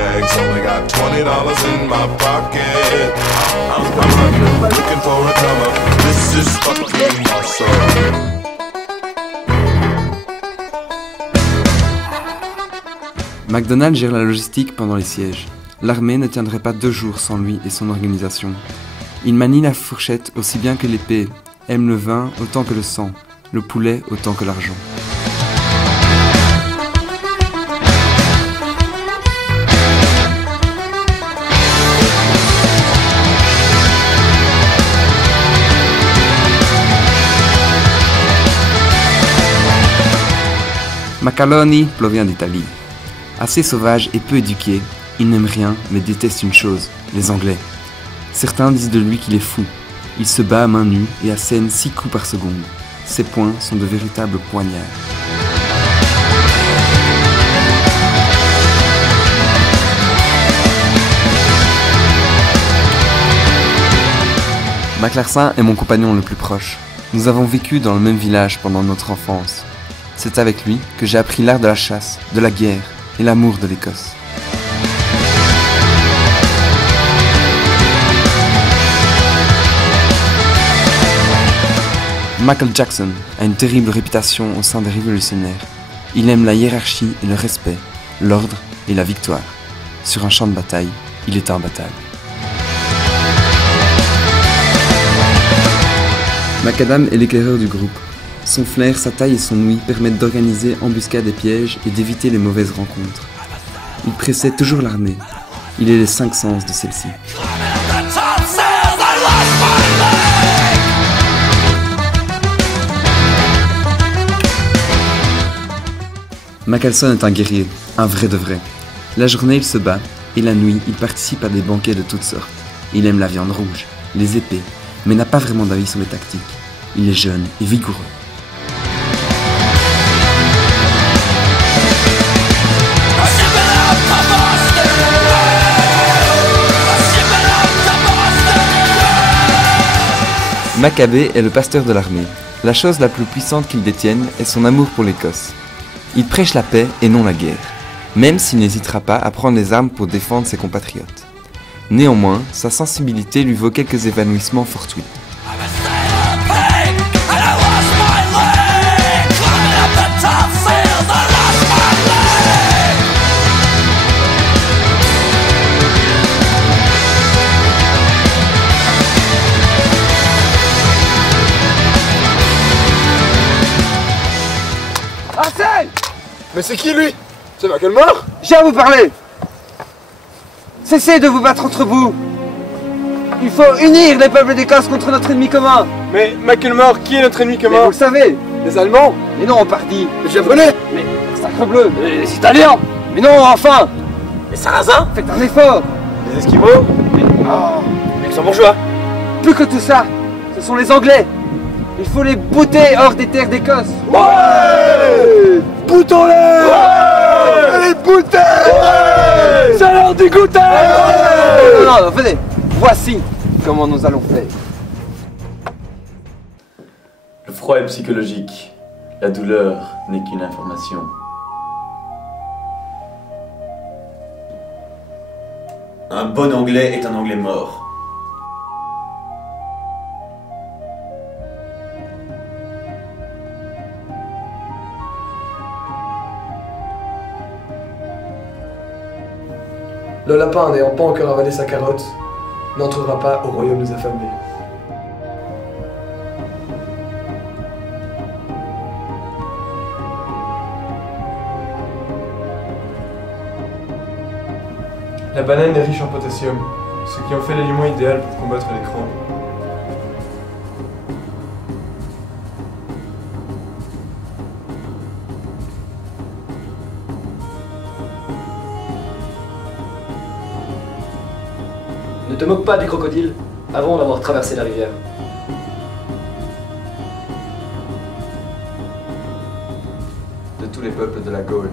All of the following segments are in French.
rags. Only got $20 in my pocket. I'm looking for a come up. This is fucking awesome. McDonald gère la logistique pendant les sièges. L'armée ne tiendrait pas 2 jours sans lui et son organisation. Il manie la fourchette aussi bien que l'épée, aime le vin autant que le sang, le poulet autant que l'argent. Macaloni provient d'Italie. Assez sauvage et peu éduqué, il n'aime rien mais déteste une chose, les Anglais. Certains disent de lui qu'il est fou. Il se bat à main nue et assène 6 coups par seconde. Ses poings sont de véritables poignards. McLarcin est mon compagnon le plus proche. Nous avons vécu dans le même village pendant notre enfance. C'est avec lui que j'ai appris l'art de la chasse, de la guerre et l'amour de l'Écosse. Michael Jackson a une terrible réputation au sein des révolutionnaires. Il aime la hiérarchie et le respect, l'ordre et la victoire. Sur un champ de bataille, il est imbattable. Macadam est l'éclaireur du groupe. Son flair, sa taille et son ouïe permettent d'organiser embuscades et pièges et d'éviter les mauvaises rencontres. Il précède toujours l'armée. Il est les 5 sens de celle-ci. Macalson est un guerrier, un vrai de vrai. La journée, il se bat, et la nuit, il participe à des banquets de toutes sortes. Il aime la viande rouge, les épées, mais n'a pas vraiment d'avis sur les tactiques. Il est jeune et vigoureux. Maccabée est le pasteur de l'armée. La chose la plus puissante qu'il détienne est son amour pour l'Écosse. Il prêche la paix et non la guerre, même s'il n'hésitera pas à prendre les armes pour défendre ses compatriotes. Néanmoins, sa sensibilité lui vaut quelques évanouissements fortuits. Mais c'est qui lui? C'est Macklemore? J'ai à vous parler! Cessez de vous battre entre vous! Il faut unir les peuples d'Écosse contre notre ennemi commun! Mais Macklemore, qui est notre ennemi Mais commun? vous le savez! Les Allemands? Mais non, pardi! Les Japonais? Mais sacrebleu! Les Italiens! Mais non, enfin! Les Sarrasins? Faites un effort! Les Esquimaux? Les Luxembourgeois? Plus que tout ça, ce sont les Anglais! Il faut les bouter hors des terres d'Écosse! Ouais! Boutons-les! Ouais! Les bouter! Ouais! Ça leur dégoûte! Ouais! Non, venez! Voici comment nous allons faire. Le froid est psychologique. La douleur n'est qu'une information. Un bon Anglais est un Anglais mort. Le lapin, n'ayant pas encore avalé sa carotte, n'entrera pas au royaume des affamés. La banane est riche en potassium, ce qui en fait l'aliment idéal pour combattre les crampes. Ne te moque pas du crocodile avant d'avoir traversé la rivière. De tous les peuples de la Gaule,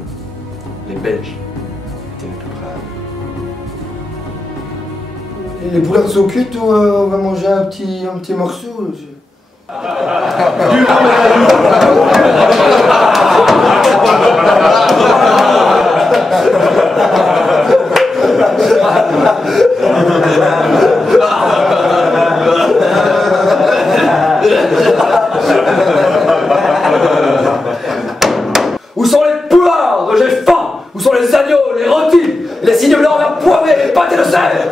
les Belges étaient les plus braves. Et les boulettes sont cuites ou on va manger un petit morceau? sais.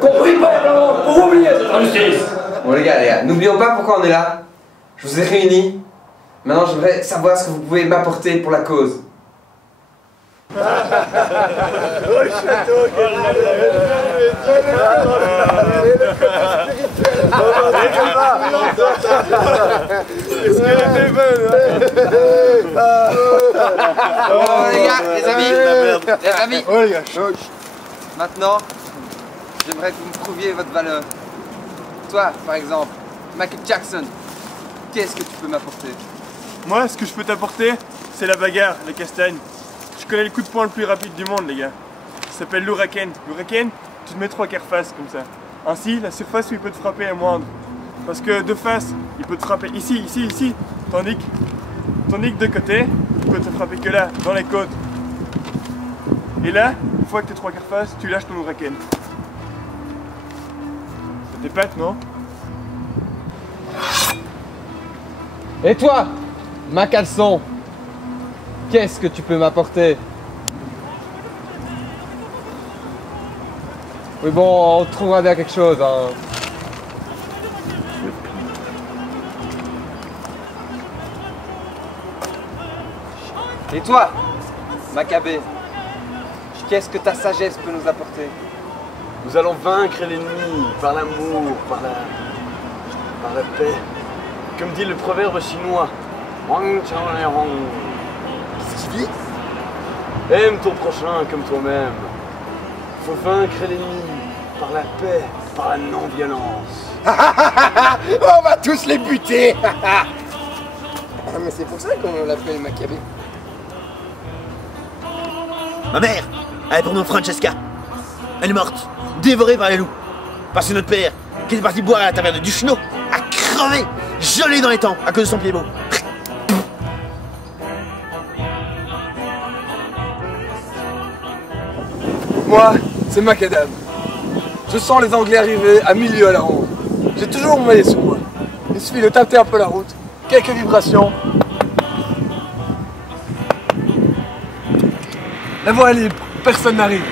Compris préalablement pour oublier cette injustice. Bon les gars, n'oublions pas pourquoi on est là. Je vous ai réunis. Maintenant, j'aimerais savoir ce que vous pouvez m'apporter pour la cause. Oh les gars, les amis, Oh les gars, maintenant, j'aimerais que vous me prouviez votre valeur. Toi, par exemple, Michael Jackson, qu'est-ce que tu peux m'apporter? Moi, ce que je peux t'apporter, c'est la bagarre, la castagne. Je connais le coup de poing le plus rapide du monde, les gars. Ça s'appelle l'Huracan. L'Huracan, tu te mets 3 quarts face comme ça. Ainsi, la surface où il peut te frapper est moindre. Parce que de face, il peut te frapper ici, ici, ici. Tandis que de côté, il peut te frapper que là, dans les côtes. Et là, une fois que t'es 3 quarts face, tu lâches ton Huracan. Ça t'épate, non? Et toi, ma caleçon, qu'est-ce que tu peux m'apporter? Oui bon, on trouvera bien quelque chose, hein. Et toi, Maccabée, qu'est-ce que ta sagesse peut nous apporter? Nous allons vaincre l'ennemi par l'amour, par la paix. Comme dit le proverbe chinois. Qu'est-ce qu'il dit? Aime ton prochain comme toi-même. Il faut vaincre l'ennemi par la paix, par la non-violence. On va tous les buter. Ah, mais c'est pour ça qu'on l'appelle Maccabée. Ma mère, elle est pour nous Francesca. Elle est morte, dévorée par les loups. Parce que notre père, qui est parti boire à la taverne du Chenot, a crevé, gelé dans les temps à cause de son pied beau. Moi, c'est Macadam. Je sens les Anglais arriver à milieu à la ronde. J'ai toujours mon maillet sur moi. Il suffit de tâter un peu la route, quelques vibrations. La voie est libre, personne n'arrive.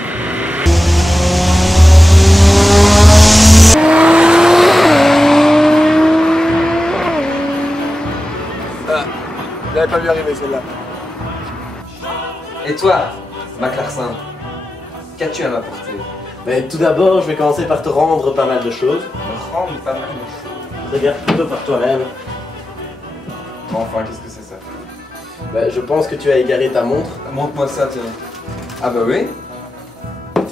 Ah, j'avais pas vu arriver celle-là. Et toi, Maclarcin, qu'as-tu à m'apporter? Mais tout d'abord, je vais commencer par te rendre pas mal de choses. Me rendre pas mal de choses. Regarde plutôt par toi-même. Enfin, qu'est-ce que c'est ça? Bah, je pense que tu as égaré ta montre, Montre-moi ça, tiens. Ah bah oui.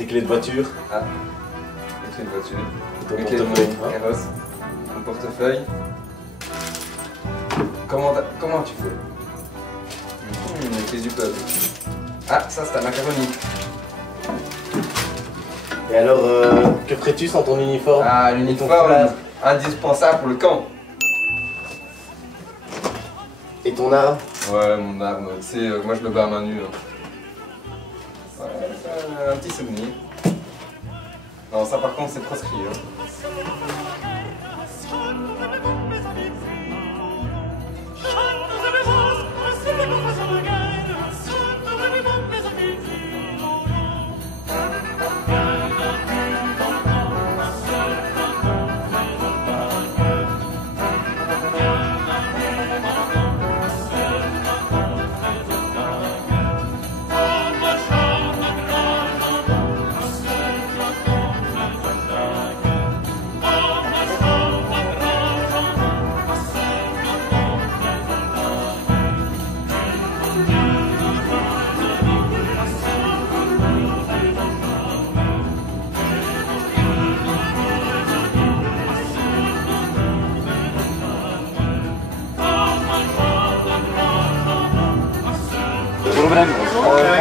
tes clés de voiture, Ah, les clés de voiture. ton Les clés de portefeuille. mon carrosse. Mon portefeuille. Comment tu fais? Les clés du pub. Ah, ça c'est ta macaroni. Et alors, que ferais-tu sans ton uniforme? Ah, ton l'uniforme, foulard. indispensable pour le camp. Et ton arme? Ouais, mon arme, tu sais, moi je me bats à main nue. Hein. Ouais, un petit souvenir. Non, ça par contre c'est proscrit. Hein.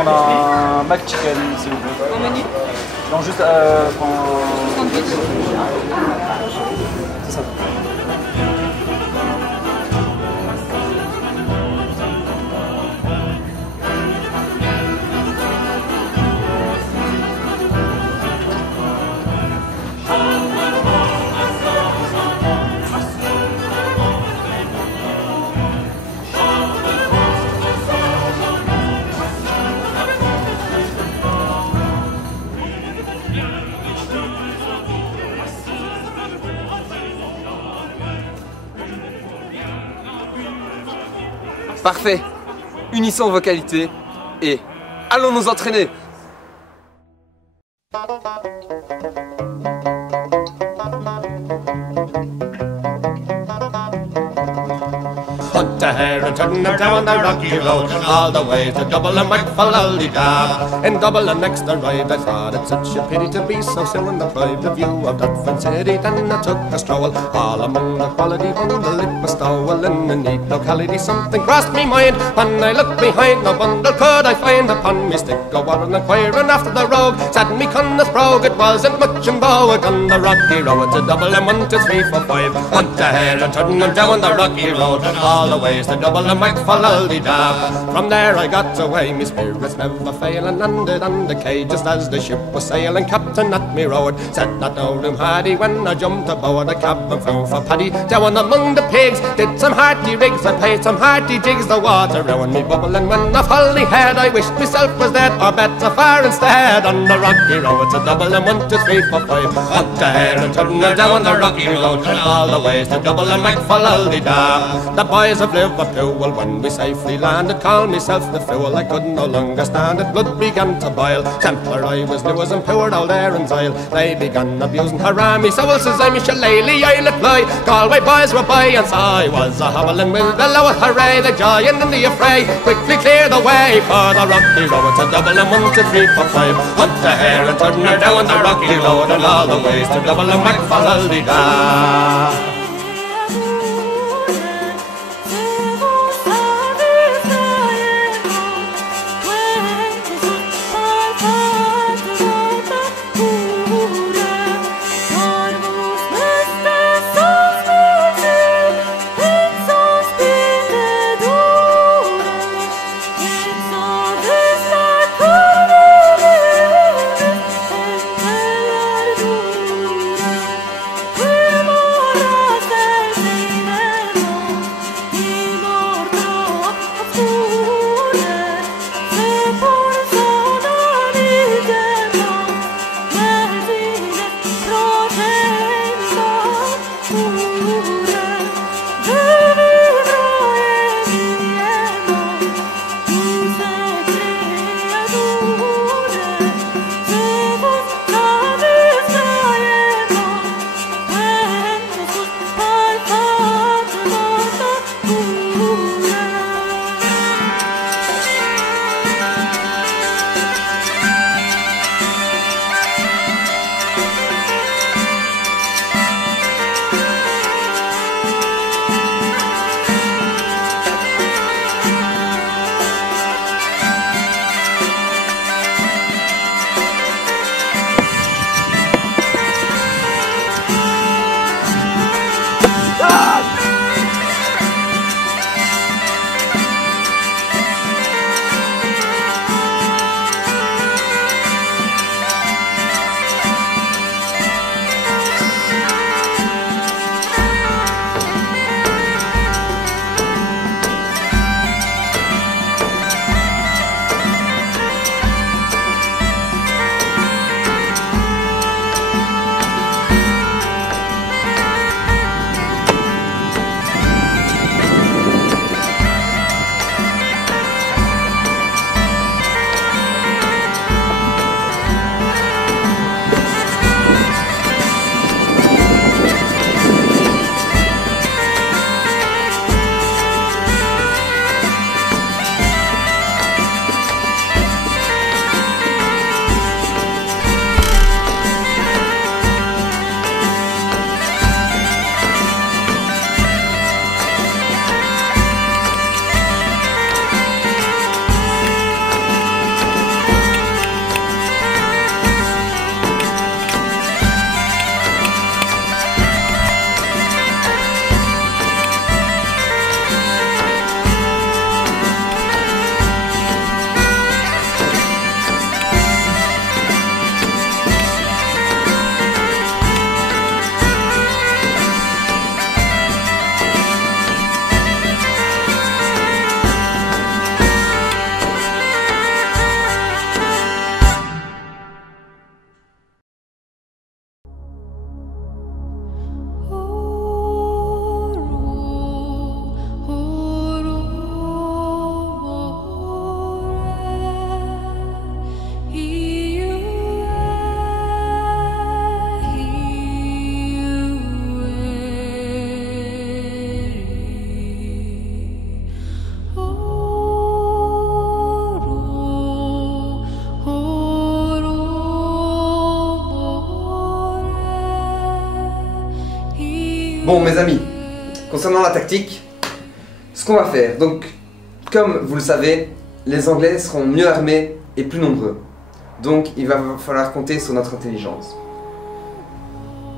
On a un McChicken, s'il vous plaît. En menu? Non, juste Sandwich. C'est ça. Parfait. Unissons vos qualités et allons nous entraîner. Hunt a hare and turn her down the rocky road, all the way to Double and Macfallaldy-Dab. In Double and next arrived, I thought it such a pity to be so soon deprived of view of Dufferin City. Then I took a stroll all among the quality bundle. It was stowel in a neat locality. Something crossed me mind when I looked behind. No bundle could I find upon me stick. Go on inquiring after the rogue. Said me Connors brogue, it wasn't much in vogue on the rocky road to Double and 1, 2, 3, 4, 5. Hunt a hare and turn her down the rocky road, all the ways to Double and Macfallaldy-Dab. From there I got away, me spirits never fail, and landed on the quay just as the ship was sailing. Captain at me rowed, said not no room had he. When I jumped aboard the cabin found for Paddy, down among the pigs, did some hearty rigs, I played some hearty jigs, the water round me bubbling. When I fully had, I wished myself was dead, or better far instead. On the rocky road to Double and 1, 2, 3, 4, 5. Hunt a hare and turn her down the rocky road, all the ways to Double and Macfallaldy-Dab. The boys of Liverpool, when we safely landed, called myself the fool. I could no longer stand it, blood began to boil. Templar I was new as and poured all there in Zyle. They began abusing haram me, so says I'm shillelagh I'll apply. Galway boys were by, and so I was a hobbling with the lower hooray. The giant in the affray quickly clear the way for the rocky road to Double and 1, 2, 3, 4, 5. Hunt a hare and turn her down the rocky road, and all the ways to Double and Macfallaldy-Dab. Bon, mes amis, concernant la tactique, ce qu'on va faire, donc, comme vous le savez, les Anglais seront mieux armés et plus nombreux. Donc, il va falloir compter sur notre intelligence.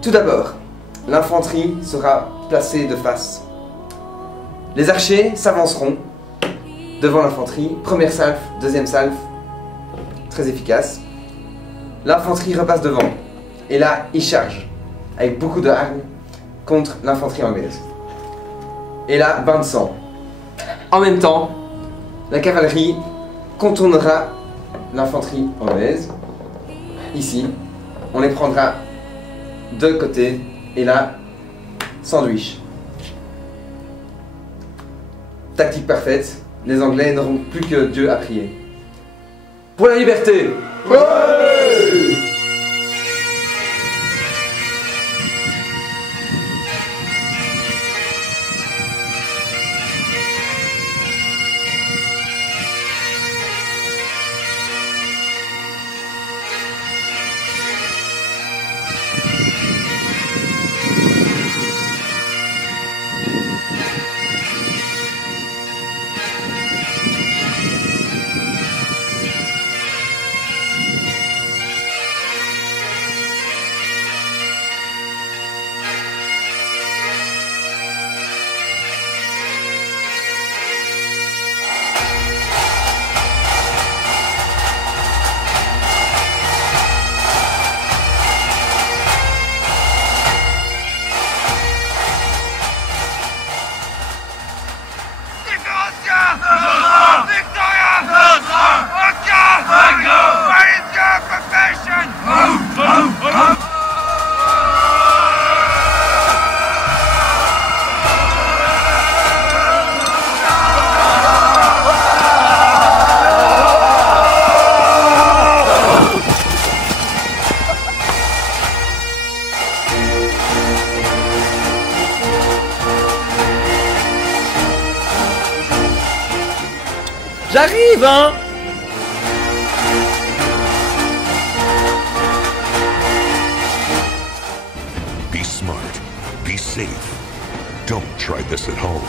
Tout d'abord, l'infanterie sera placée de face. Les archers s'avanceront devant l'infanterie. Première salve, deuxième salve, très efficace. L'infanterie repasse devant. Et là, ils chargent, avec beaucoup de hargne, contre l'infanterie anglaise. Et là, bain de sang. En même temps, la cavalerie contournera l'infanterie anglaise. Ici, on les prendra de côté. Et là, sandwich. Tactique parfaite. Les Anglais n'auront plus que Dieu à prier. Pour la liberté! Ouais! J'arrive, hein! Be smart. Be safe. Don't try this at home.